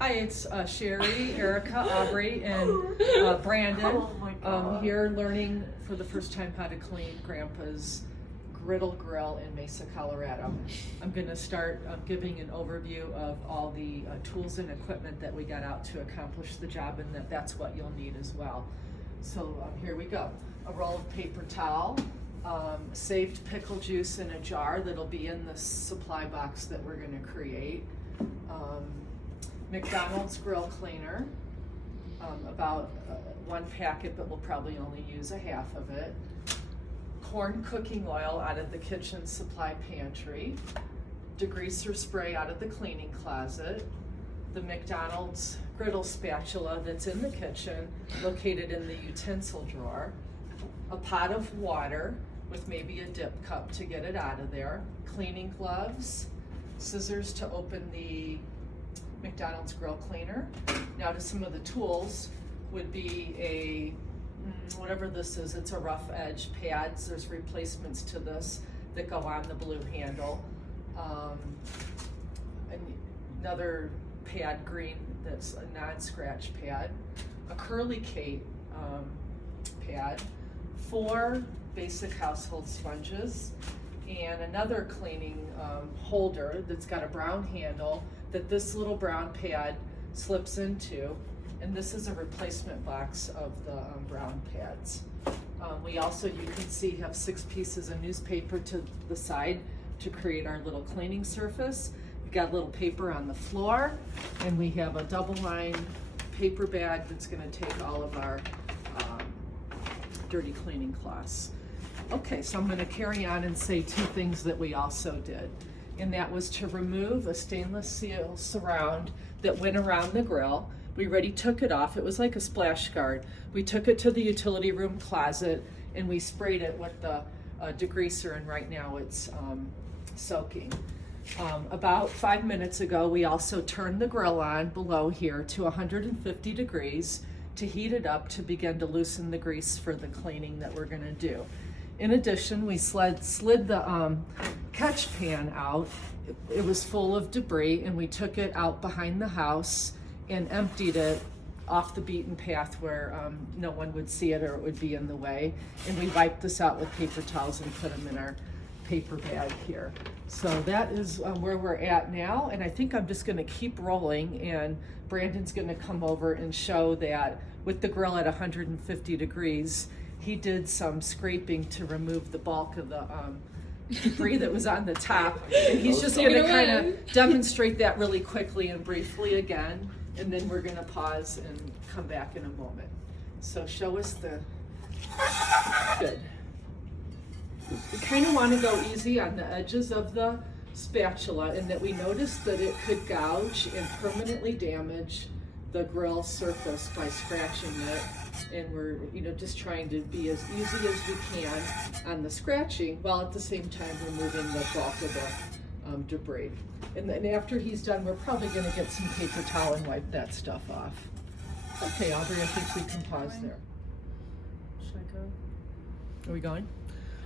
Hi, it's Sherry, Erica, Aubrey, and Brandon. Oh my God. Here learning for the first time how to clean Grandpa's griddle grill in Mesa, Colorado. I'm going to start giving an overview of all the tools and equipment that we got out to accomplish the job, and that's what you'll need as well. So here we go. A roll of paper towel, saved pickle juice in a jar that'll be in the supply box that we're going to create. McDonald's grill cleaner, about one packet, but we'll probably only use a half of it. Corn cooking oil out of the kitchen supply pantry. Degreaser spray out of the cleaning closet. The McDonald's griddle spatula that's in the kitchen, located in the utensil drawer. A pot of water with maybe a dip cup to get it out of there. Cleaning gloves. Scissors to open the McDonald's grill cleaner. Now to some of the tools would be a, whatever this is, it's a rough edge pads. There's replacements to this that go on the blue handle. Another pad green that's a non-scratch pad. A curly Kate pad. 4 basic household sponges. And another cleaning holder that's got a brown handle that this little brown pad slips into, and this is a replacement box of the brown pads. We also, you can see, have 6 pieces of newspaper to the side to create our little cleaning surface. We got a little paper on the floor, and we have a double line paper bag that's going to take all of our dirty cleaning cloths. Okay, so I'm going to carry on and say 2 things that we also did. And that was to remove a stainless steel surround that went around the grill. We already took it off. It was like a splash guard. We took it to the utility room closet and we sprayed it with the degreaser, and right now it's soaking. About 5 minutes ago, we also turned the grill on below here to 150 degrees to heat it up to begin to loosen the grease for the cleaning that we're going to do. In addition, we slid the catch pan out. It was full of debris, and we took it out behind the house and emptied it off the beaten path where no one would see it or it would be in the way. And we wiped this out with paper towels and put them in our paper bag here. So that is where we're at now, and I think I'm just going to keep rolling, and Brandon's going to come over and show that with the grill at 150 degrees, he did some scraping to remove the bulk of the debris that was on the top. And he's just going to kind of demonstrate that really quickly and briefly again, and then we're going to pause and come back in a moment. So show us the, good. We kind of want to go easy on the edges of the spatula, in that we noticed that it could gouge and permanently damage the grill surface by scratching it. And we're just trying to be as easy as we can on the scratching, while at the same time removing the bulk of the debris. And then after he's done, we're probably going to get some paper towel and wipe that stuff off. Okay, Aubrey, I think we can pause there. Should I go? Are we going?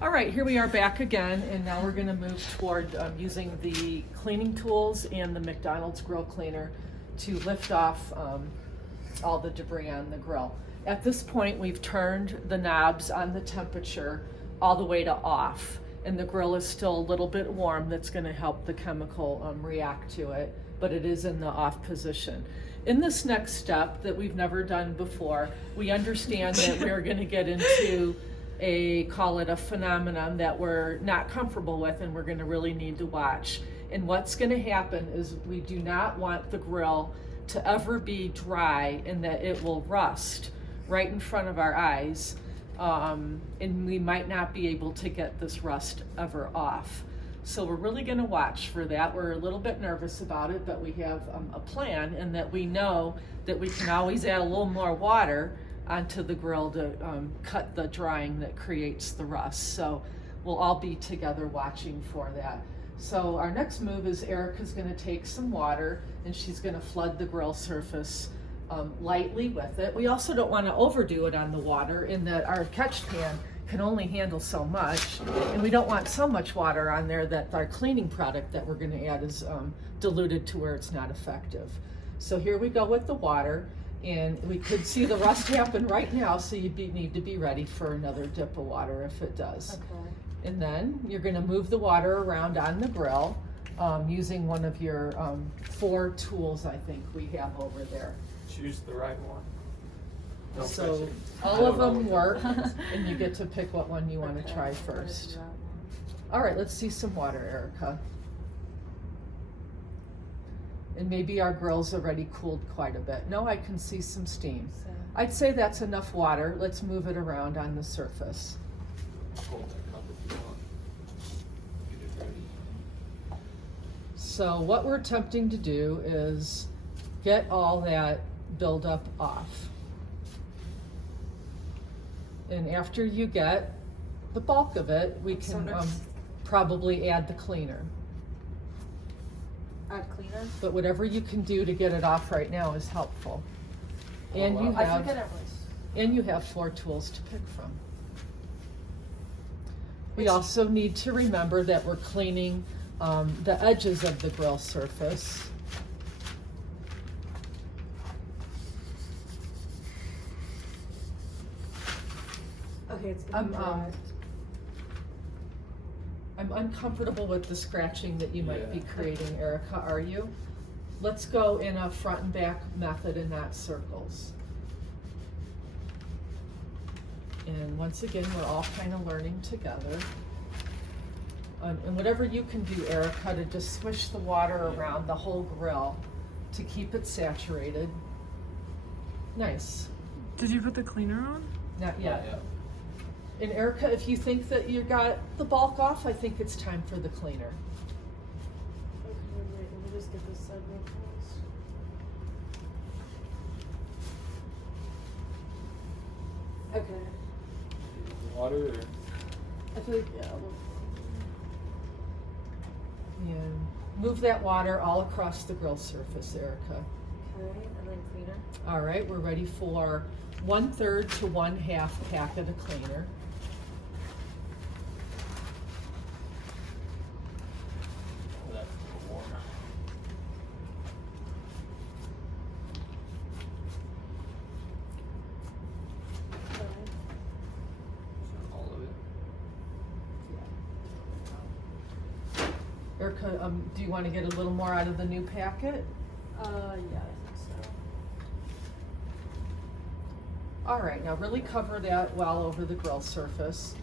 All right, here we are back again, and now we're going to move toward using the cleaning tools and the McDonald's grill cleaner to lift off all the debris on the grill. At this point, we've turned the knobs on the temperature all the way to off, and the grill is still a little bit warm. That's going to help the chemical react to it, but it is in the off position. In this next step that we've never done before, we understand that we're going to get into call it a phenomenon that we're not comfortable with, and we're going to really need to watch. And what's going to happen is we do not want the grill to ever be dry, and that it will rust right in front of our eyes, and we might not be able to get this rust ever off. So we're really going to watch for that. We're a little bit nervous about it, but we have a plan, and that we know that we can always add a little more water onto the grill to cut the drying that creates the rust. So we'll all be together watching for that. So our next move is Erica's going to take some water, and she's going to flood the grill surface lightly with it. We also don't want to overdo it on the water, in that our catch pan can only handle so much, and we don't want so much water on there that our cleaning product that we're going to add is diluted to where it's not effective. So here we go with the water, and we could see the rust happen right now, so need to be ready for another dip of water if it does. Okay. And then you're gonna move the water around on the grill using one of your 4 tools I think we have over there. Choose the right one. Don't So touch it. all of I don't them know work, what that is. and you get to pick what one you want to Okay, try I'm gonna do first. that one. All right, let's see some water, Erica. And maybe our grill's already cooled quite a bit. No, I can see some steam. So, I'd say that's enough water. Let's move it around on the surface. Hold that cup if you want. Get it ready. So what we're attempting to do is get all that buildup off. And after you get the bulk of it, we I'm so can nervous. probably add the cleaner. Add cleaner? But whatever you can do to get it off right now is helpful. And Oh, you wow. I have, think I was. and you have 4 tools to pick from. We Which- also need to remember that we're cleaning the edges of the grill surface. Okay, it's getting dry. I'm uncomfortable with the scratching that you might be Yeah. creating, Erica, are you? Let's go in a front and back method and not circles. And once again, we're all kind of learning together. And whatever you can do, Erica, to just swish the water around the whole grill to keep it saturated. Nice. Did you put the cleaner on? Not yet. Yeah. And Erica, if you think that you got the bulk off, I think it's time for the cleaner. Okay, wait, let me just get this side real close. Okay. Water or? I feel like, yeah, And move that water all across the grill surface, Erica. okay, and then cleaner. All right, we're ready for 1/3 to 1/2 packet of cleaner. Oh, that's a little warm. Okay. All of it. Erica, do you want to get a little more out of the new packet? Yeah, I think so. All right, now really cover that well over the grill surface.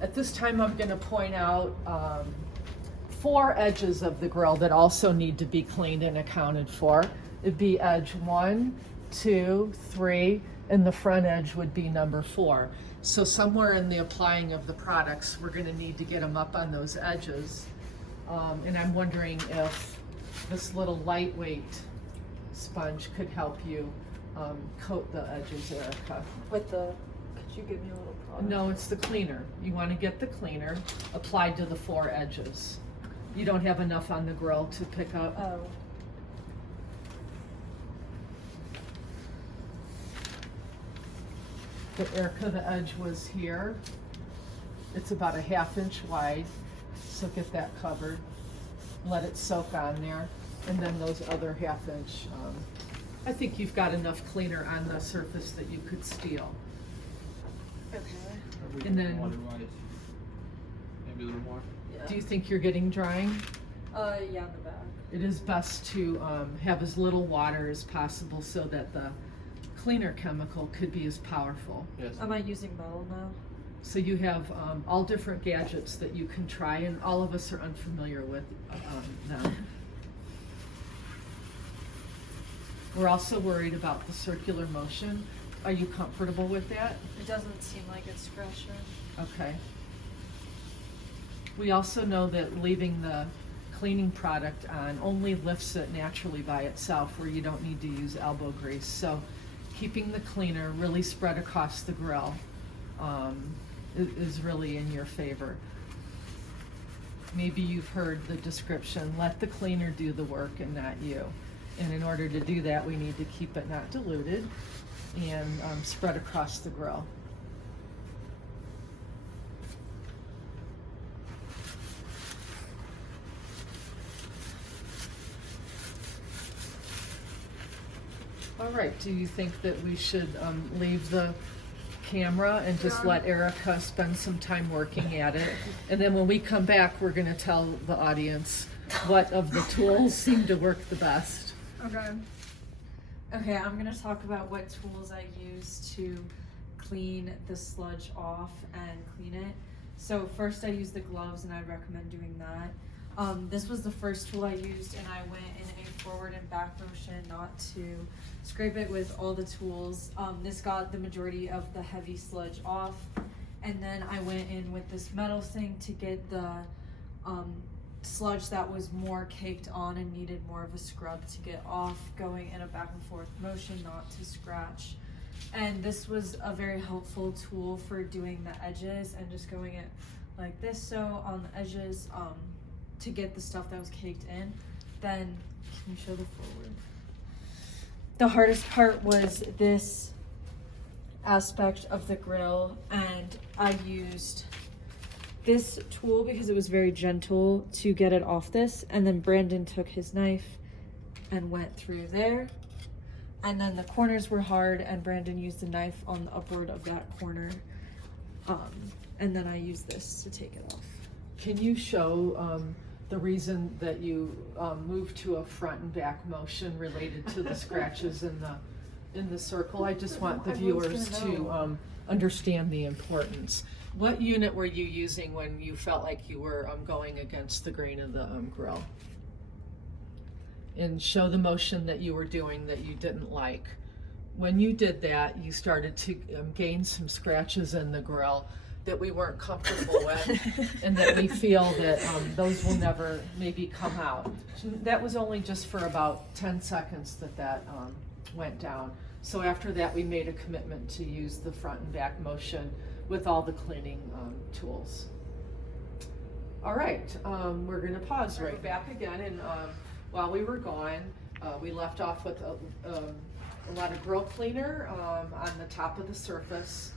At this time, I'm going to point out 4 edges of the grill that also need to be cleaned and accounted for. It'd be edge 1, 2, 3, and the front edge would be number 4. So somewhere in the applying of the products, we're going to need to get them up on those edges. And I'm wondering if this little lightweight sponge could help you coat the edges, Erica. With the, could you give me a little product? No, it's the cleaner. You want to get the cleaner applied to the 4 edges. You don't have enough on the grill to pick up. Oh. But Erica, the edge was here. It's about a 1/2 inch wide, so get that covered. Let it soak on there, and then those other 1/2 inch. I think you've got enough cleaner on the surface that you could steal. Okay. And then- Water-wise, maybe a little more. Yeah. Do you think you're getting drying? Yeah, in the back. It is best to have as little water as possible so that the cleaner chemical could be as powerful. Yes. Am I using metal now? So you have all different gadgets that you can try, and all of us are unfamiliar with them. We're also worried about the circular motion. Are you comfortable with that? It doesn't seem like it's scratching. Okay. We also know that leaving the cleaning product on only lifts it naturally by itself, where you don't need to use elbow grease. So keeping the cleaner really spread across the grill is really in your favor. Maybe you've heard the description, let the cleaner do the work and not you. And in order to do that, we need to keep it not diluted and spread across the grill. All right, do you think that we should leave the camera and just let Erica spend some time working at it? And then when we come back, we're gonna tell the audience what of the tools seem to work the best. Okay. Okay, I'm gonna talk about what tools I use to clean the sludge off and clean it. So first I use the gloves, and I'd recommend doing that. This was the first tool I used, and I went in a forward and back motion not to scrape it with all the tools. This got the majority of the heavy sludge off, and then I went in with this metal thing to get the sludge that was more caked on and needed more of a scrub to get off, going in a back and forth motion not to scratch. And this was a very helpful tool for doing the edges and just going it like this, so on the edges, to get the stuff that was caked in. Then, can you show the forward? The hardest part was this aspect of the grill, and I used this tool because it was very gentle to get it off this, and then Brandon took his knife and went through there, and then the corners were hard, and Brandon used the knife on the upward of that corner, and then I used this to take it off. Can you show the reason that you moved to a front and back motion related to the scratches in the circle? I just want the viewers to understand the importance. What unit were you using when you felt like you were going against the grain of the grill? And show the motion that you were doing that you didn't like. When you did that, you started to gain some scratches in the grill that we weren't comfortable with, and that we feel that those will never maybe come out. That was only just for about 10 seconds that went down. So after that, we made a commitment to use the front and back motion with all the cleaning tools. All right, we're gonna pause right back again, and while we were gone, we left off with a lot of grill cleaner on the top of the surface.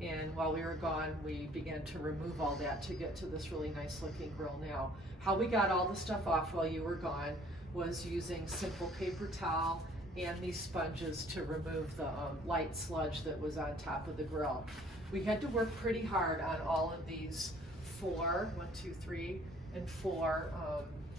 And while we were gone, we began to remove all that to get to this really nice looking grill now. How we got all the stuff off while you were gone was using simple paper towel and these sponges to remove the light sludge that was on top of the grill. We had to work pretty hard on all of these four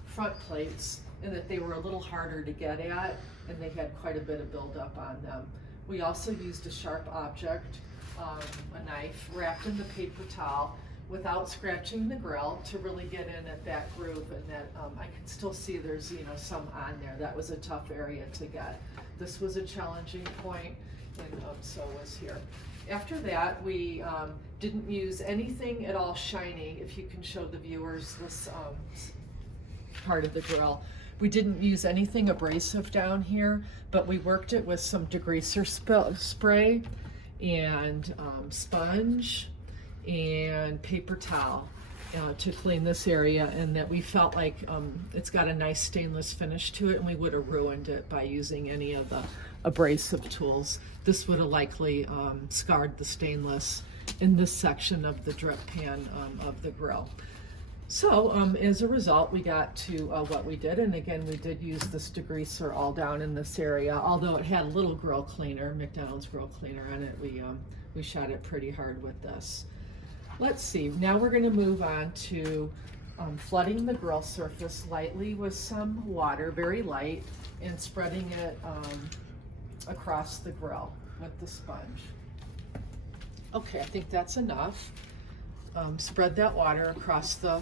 front plates, and that they were a little harder to get at, and they had quite a bit of buildup on them. We also used a sharp object, a knife wrapped in the paper towel without scratching the grill to really get in at that groove, and that I can still see there's some on there. That was a tough area to get. This was a challenging point, and so was here. After that, we didn't use anything at all shiny. If you can show the viewers this part of the grill. We didn't use anything abrasive down here, but we worked it with some degreaser spray and sponge and paper towel to clean this area, and that we felt like it's got a nice stainless finish to it, and we would have ruined it by using any of the abrasive tools. This would have likely scarred the stainless in this section of the drip pan of the grill. So as a result, we got to what we did, and again, we did use this degreaser all down in this area. Although it had a little grill cleaner, McDonald's grill cleaner on it, we shot it pretty hard with this. Let's see, now we're gonna move on to flooding the grill surface lightly with some water, very light, and spreading it across the grill with the sponge. Okay, I think that's enough. Spread that water across the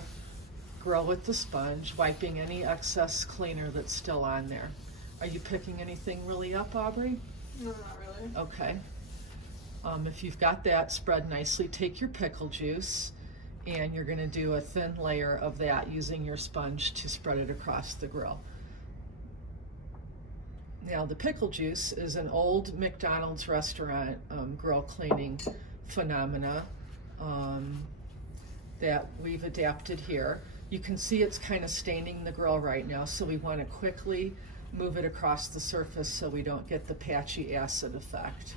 grill with the sponge, wiping any excess cleaner that's still on there. Are you picking anything really up, Aubrey? No, not really. Okay. If you've got that spread nicely, take your pickle juice, and you're gonna do a thin layer of that using your sponge to spread it across the grill. Now, the pickle juice is an old McDonald's restaurant grill cleaning phenomena that we've adapted here. You can see it's kind of staining the grill right now, so we want to quickly move it across the surface so we don't get the patchy acid effect.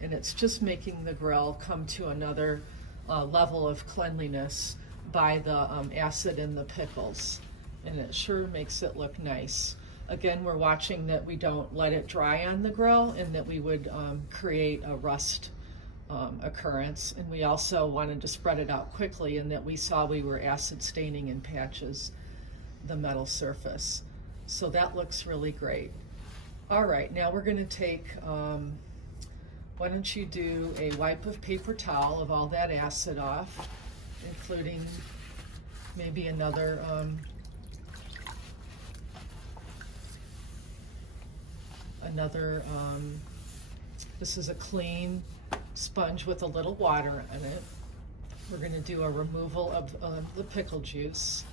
And it's just making the grill come to another level of cleanliness by the acid in the pickles. And it sure makes it look nice. Again, we're watching that we don't let it dry on the grill and that we would create a rust occurrence. And we also wanted to spread it out quickly and that we saw we were acid staining in patches the metal surface. So that looks really great. All right, now we're gonna take, why don't you do a wipe of paper towel of all that acid off, including maybe another this is a clean sponge with a little water in it. We're going to do a removal of the pickle juice,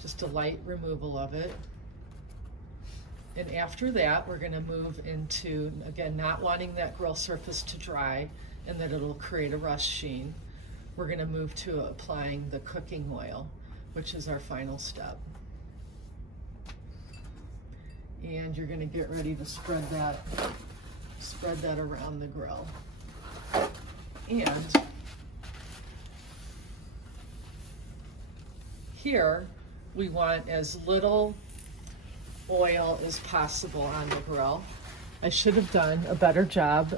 just a light removal of it. And after that, we're going to move into, again, not wanting that grill surface to dry and that it'll create a rust sheen. We're going to move to applying the cooking oil, which is our final step. And you're going to get ready to spread that around the grill. And here we want as little oil as possible on the grill. I should have done a better job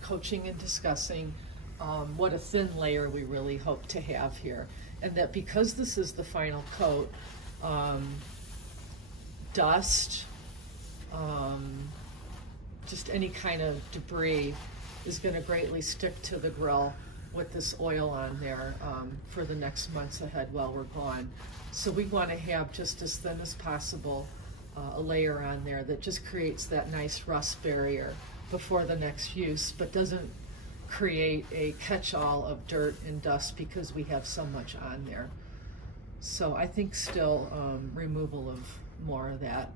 coaching and discussing what a thin layer we really hope to have here. And that because this is the final coat, dust, just any kind of debris is going to greatly stick to the grill with this oil on there for the next months ahead while we're gone. So we want to have just as thin as possible a layer on there that just creates that nice rust barrier before the next use, but doesn't create a catch-all of dirt and dust because we have so much on there. So I think still removal of more of that.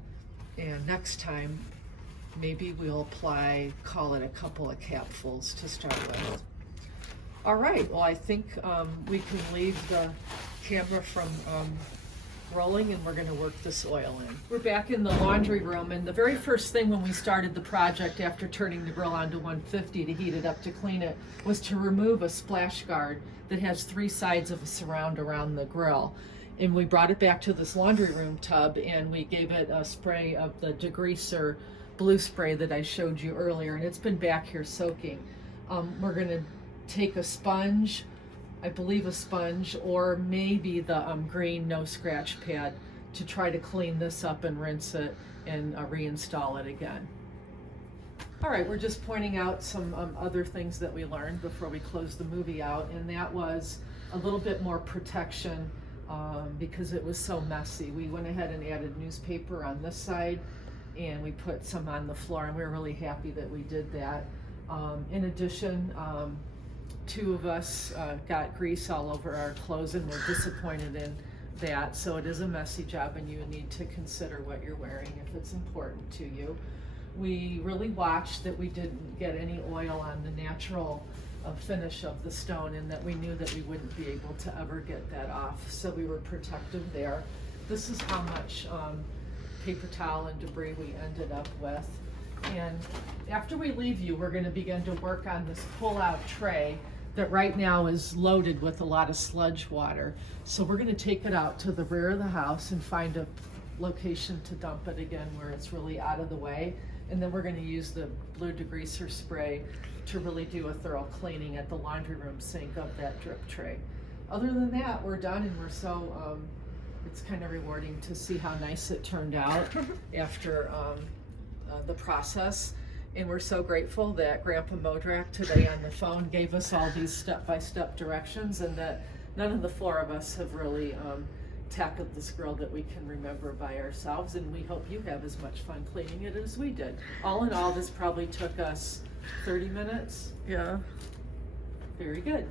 And next time, maybe we'll apply, call it a couple of capfuls to start with. All right, well, I think we can leave the camera from rolling and we're gonna work this oil in. We're back in the laundry room, and the very first thing when we started the project after turning the grill on to 150 to heat it up to clean it was to remove a splash guard that has 3 sides of a surround around the grill. And we brought it back to this laundry room tub and we gave it a spray of the degreaser blue spray that I showed you earlier, and it's been back here soaking. We're gonna take a sponge, I believe a sponge, or maybe the green no scratch pad to try to clean this up and rinse it and reinstall it again. All right, we're just pointing out some other things that we learned before we close the movie out, and that was a little bit more protection because it was so messy. We went ahead and added newspaper on this side and we put some on the floor, and we were really happy that we did that. In addition, 2 of us got grease all over our clothes and we're disappointed in that. So it is a messy job and you need to consider what you're wearing if it's important to you. We really watched that we didn't get any oil on the natural finish of the stone, and that we knew that we wouldn't be able to ever get that off. So we were protective there. This is how much paper towel and debris we ended up with. And after we leave you, we're going to begin to work on this pull-out tray that right now is loaded with a lot of sludge water. So we're going to take it out to the rear of the house and find a location to dump it again where it's really out of the way. And then we're going to use the blue degreaser spray to really do a thorough cleaning at the laundry room sink of that drip tray. Other than that, we're done, and we're so, it's kind of rewarding to see how nice it turned out after the process. And we're so grateful that Grandpa Modrak today on the phone gave us all these step-by-step directions, and that none of the 4 of us have really tackled this grill that we can remember by ourselves, and we hope you have as much fun cleaning it as we did. All in all, this probably took us 30 minutes. Yeah. Very good.